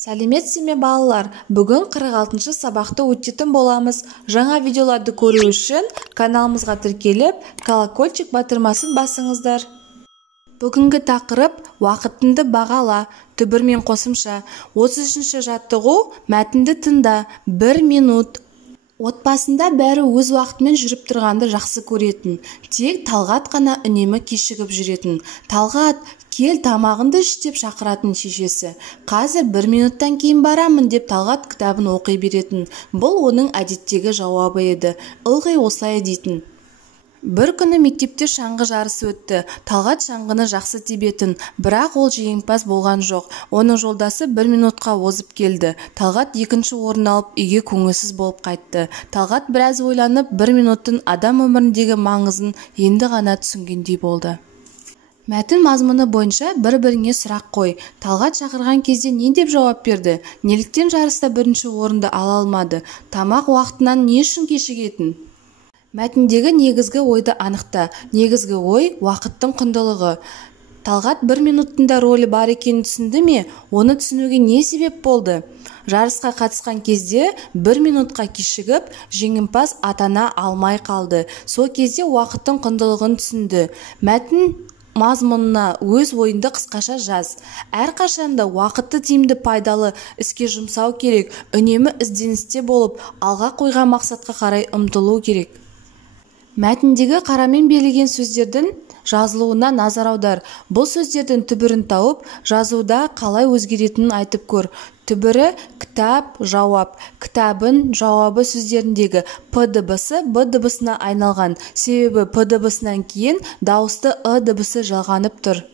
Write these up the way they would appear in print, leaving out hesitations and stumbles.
Сәлеметсіз ме балалар? Бүгін 46-шы сабақты өтетін боламыз. Жаңа видеоларды көру үшін каналымызға тіркеліп, колокольчик батырмасын басыңыздар. Бүгінгі тақырып уақытыңды бағала, түбірмен қосымша. 33-ші жаттығу мәтінді тыңда, 1 минут. Отбасында бәрі өз уақытымен жүріп тұрғанды жақсы көретін. Тек Талғат қана үнемі кешігіп жүретін. Талғат, кел тамағыңды іш деп шақыратын шешесі. Қазір 1 минуттан кейін барамын деп Талғат кітабын оқи беретін. Бұл оның әдеттегі жауабы еді. Ылғи осылай дейтін. Бір күні мектепте шаңғы жарысы өтті. Талғат шаңғыны жақсы тебетін, бірақ ол жеңімпаз болған жоқ. Оның жолдасы 1 минутқа озып келді. Талғат 2-ші орын алып, үйге көңілсіз болып қайтты. Талғат біраз ойланып, 1 минуттың адам өміріндегі маңызын енді ғана түсінгендей болды. Мәтін мазмұны бойынша бір-біріңе сұрақ қой. Талғат шақырған кезде не деп жауап берді? Неліктен жарыста 1-ші орынды ала алмады? Тамақ уақытынан не үшін кешігетін? Мәтіндегі негізгі ойды анықта. Негізгі ой – уақыттың құндылығы. Талғат 1 минуттың да рөлі бар екенін түсінді ме? Оны түсінуге не себеп болды? Жарысқа қатысқан кезде 1 минутқа кешігіп, жеңімпаз атана алмай қалды. Сол кезде уақыттың құндылығын түсінді. Мәтін мазмұнына өз ойынды қысқаша жаз. Әрқашанда уақытты тиімді пайдалы іске жұмсау керек. Үнемі ізденісте болып, алға қойған мақсатқа қарай ұмтылу керек. Мәтіндегі қарамен берілген сөздердің жазылуына назар аудар. Бұл сөздердің түбірін тауып, жазуда қалай өзгеретінін айтып көр. Түбірі кітап, жауап. Кітабын, жауабы сөздеріндегі П дыбысы Б дыбысына айналған. Себебі П дыбысынан кейін дауысты Ы дыбысы жалғанып тұр.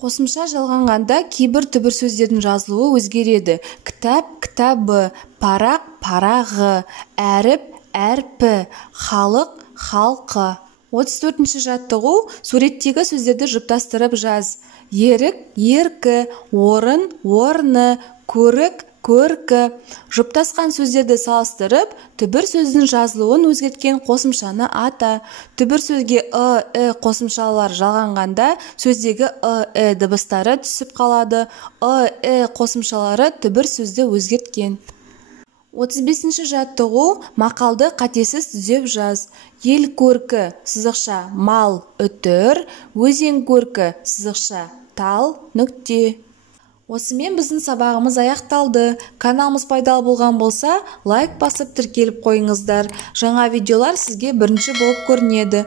Қосымша жалғанғанда кейбір түбір сөздердің жазылуы өзгереді. Кітап, кітабы, парақ, парағы, әріп, әрпі, халық, халқы. 34-ші жаттығу суреттегі сөздерді жұптастырып жаз. Ерік, еркі, орын, орны, көрік, көркі. Жұптасқан сөздерді салыстырып, түбір сөздің жазылуын өзгерткен қосымшаны ата. Түбір сөзге ы, қосымшалар жалғанғанда сөздегі ы дыбыстары түсіп қалады. ы қосымшалары түбір сөзді өзгерткен. 35-ші жаттығу мақалды қатесіз түзеп жаз. Ел көркі, сызықша, мал, үтір, өзен көркі, сызықша, тал, нүкте. Осымен біздің сабағымыз аяқталды. Каналымыз пайдалы болған болса, лайк басып тіркеліп қойыңыздар. Жаңа видеолар сізге бірінші болып көрінеді.